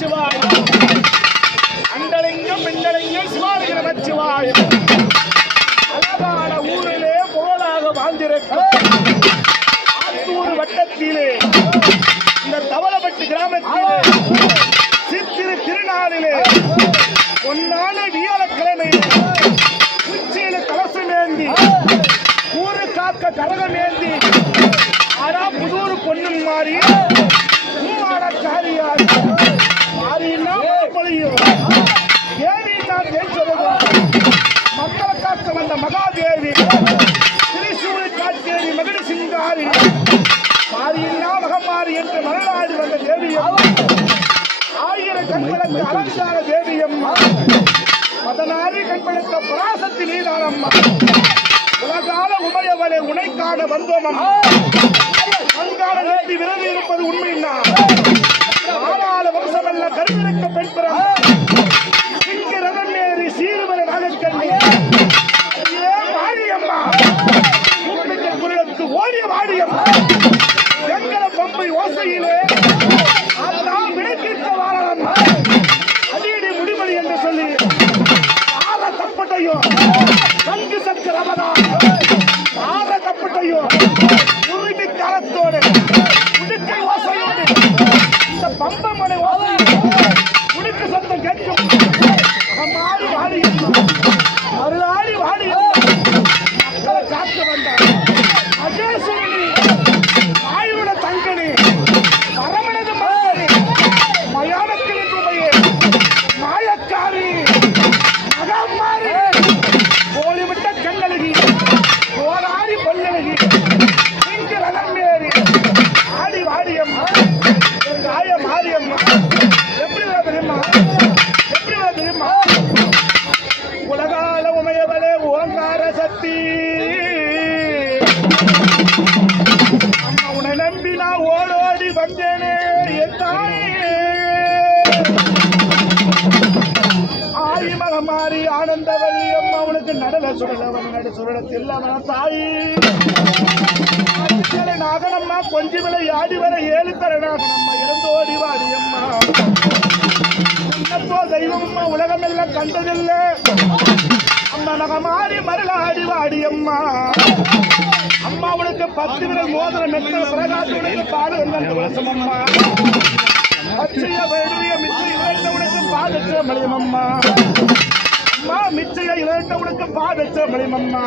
நமச்சிவாய அண்டலையும் பெண்டலையும் சிவாய நமச்சிவாய அழகான ஊரிலே புகழாக வாழ்ந்திருக்கும் ஆத்தூர் வட்டத்திலே இந்த தவளப்பட்டு கிராமத்திலே சித்திரு திருநாளிலே ஒன்னான வியாழக்கிழமை உச்சியில கலசம் ஏந்தி ஊரு காக்க கரகம் ஏந்தி ஆனா புதூர் பொண்ணும் மாறி மூவாடக்காரியார் பொழியும் தேவி நான் பேசுவது மக்களை காக்க வந்த மகாதேவி. திரிசூலி காட்டேரி சிங்காரி. மாறியில்லா மகமாரி என்று மலநாடு வந்த தேவியம் ஆயிரம் கண்களுக்கு அலங்கார தேவியம்மா. பதினாறு கண்களுக்கு பராசக்தி நீதானம்மா உலகால உமையவளை உனை காண வந்தோம் அம்மா நோக்கி விரவி இருப்பது உண்மைன்னா ரமதா ஆற தப்பட்டையோ உடுக்கை ஓசையோடு இந்த பம்பமனை ஓசை உடுக்கு சத்தம் கேட்கும் மகமாரி அம்மா அவளுக்கு நடல சுடலவன் நடு சுடலத்தில் அவன் தாயி. நாகனம்மா கொஞ்சி விலை ஆடி வர ஏழு தர நாகனம்மா இறந்து ஓடி வாடி அம்மா என்னப்போ தெய்வம்மா அம்மா உலகமெல்லாம் கண்டதில்லை. அம்மா நகமாரி மருளாடி வாடி அம்மா அம்மா உனக்கு பத்து விரல் மோதிரம் எத்தனை பிரகாசம் உனக்கு பாடு வந்த வருஷம் அம்மா இழந்தவனுக்கு பாதச்ச மலியம் அம்மா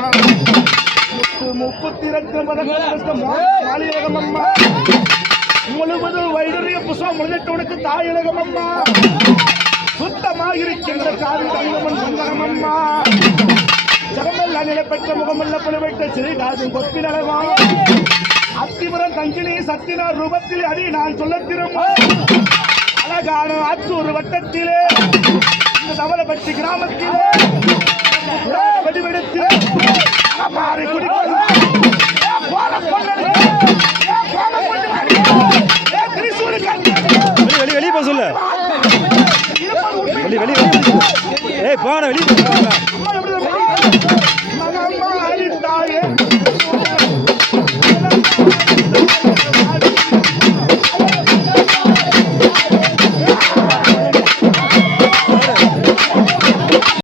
முத்து முப்பத்தி ரெண்டு மதங்களுக்கு மாலியகம் அம்மா முழுவதும் வைடரிய புஷ்பம் முழுதட்டவனுக்கு தாயழகம் அம்மா சுத்தமாக இருக்கின்ற காவி தங்கமன் சந்தனம் அம்மா ஜகமெல்லாம் நிலப்பெற்ற முகமல்ல புலவெட்ட சிறுகாதும் கொப்பி நலவா அத்திபுரம் தங்கினி சத்தினார் ரூபத்தில் அடி நான் சொல்ல திரும்ப அழகான ஆத்தூர் வட்டத்திலே. இந்த தவளப்பட்டி கிராமத்திலே. வெடிவெடுத்து மாறி ஏன் போல? ஏன் போல கண்ணி? வெளியே வெளியே போக சொல்லு. வெளியே வெளியே ஏய் போன வெளியே போ.